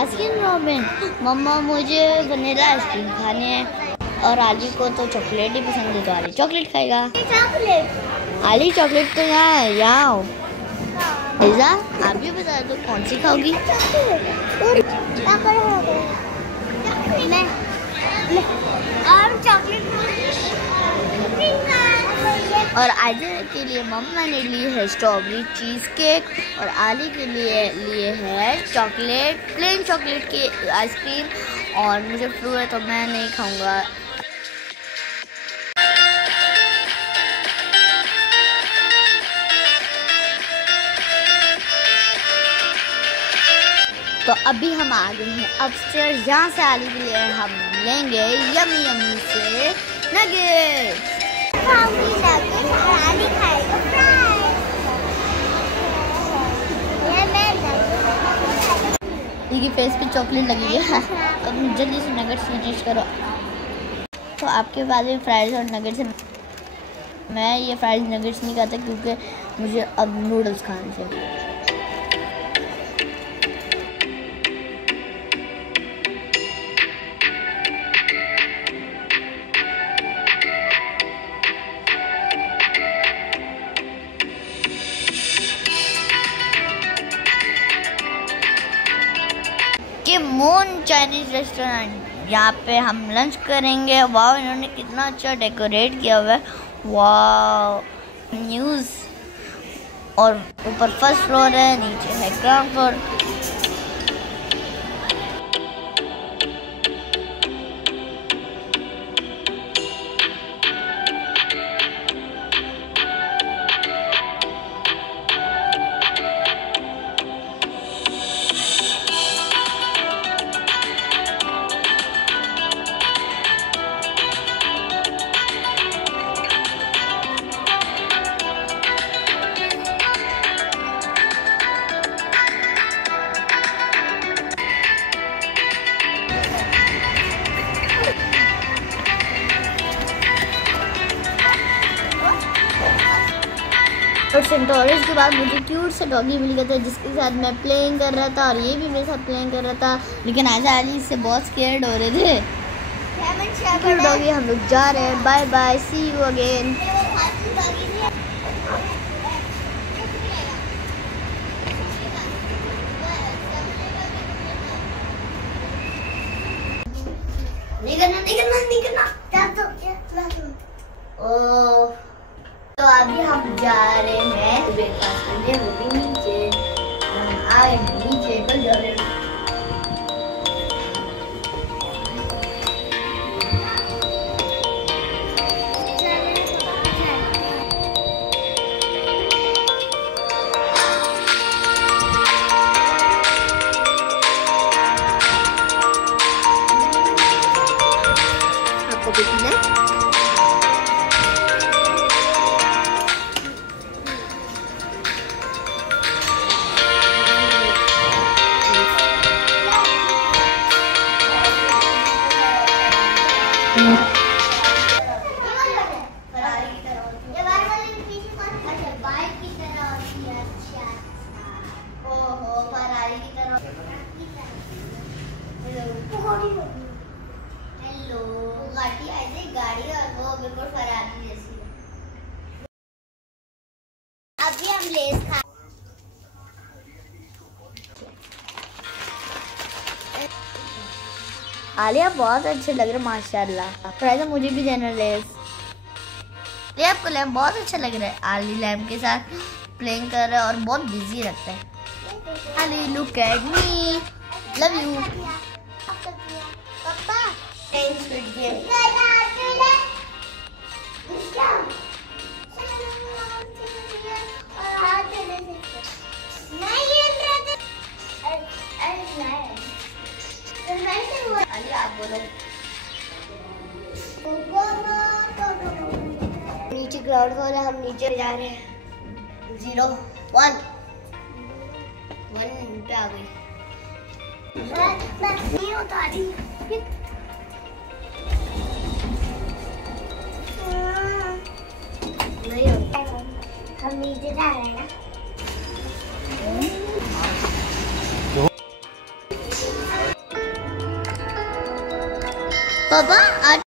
Baskin robin. मम्मा मुझे vanilla ice cream खानी है और आली को तो चॉकलेट ही पसंद है, तो आली चॉकलेट खाएगा। आली चॉकलेट तो यहाँ आओ। लिज़ा आप भी बता दो कौन सी खाओगी? और आयशा के लिए मम्मा ने ली है स्ट्रॉबेरी चीज़ केक और आली के लिए है चॉकलेट, प्लेन चॉकलेट की आइसक्रीम। और मुझे फ्लू है तो मैं नहीं खाऊंगा। तो अभी हम आ गए हैं अपस्टेयर्स, जहाँ से आली के लिए हम लेंगे यम्मी यम्मी से नगेट्स। ये फेस पे चॉकलेट लगी है। अब जल्दी से नगेट्स फिनिश करो। तो आपके पास भी फ्राइज और नगेट्स है। मैं ये फ्राइज नगेट्स नहीं खाता क्योंकि मुझे अब नूडल्स खाने से। ये मून चाइनीज रेस्टोरेंट, यहाँ पे हम लंच करेंगे। वाह इन्होंने कितना अच्छा डेकोरेट किया हुआ है। वाह न्यूज़। और ऊपर फर्स्ट फ्लोर है, नीचे है ग्राउंड फ्लोर। और सेंटोरस के बाद मुझे क्यूट सा डॉगी मिल गया था जिसके साथ मैं प्लेइंग कर रहा था और ये भी मेरे साथ प्लेइंग कर रहा था, लेकिन आयशा अली इससे बहुत स्केर्ड हो रहे थे। क्यूट डॉगी, हम लोग जा रहे हैं। Bye bye, see you again. नहीं करना। ओह, तो अभी हम जा रहे हैं ब्रेकफास्ट करने, वो भी नीचे। हम आए नीचे कल जा रहे हैं। आपको पीना है? हेलो, गाड़ी और वो बिल्कुल फरारी जैसी है। अभी हम लेस खा। आलिया बहुत अच्छे लग रहे माशाल्लाह। फ्राइज मुझे भी देना लेस। ये आपको लैम्प बहुत अच्छा लग रहा है। आली लैम्प के साथ प्लेइंग कर रहा है और बहुत बिजी लगता है। आली look at me, love you. पापा आप बोलो। नीचे ग्राउंड फ्लोर है, हम नीचे जा रहे हैं। 0 1 पे आ गई। नहीं होता हम नीचे जा रहे हैं ना। पापा आज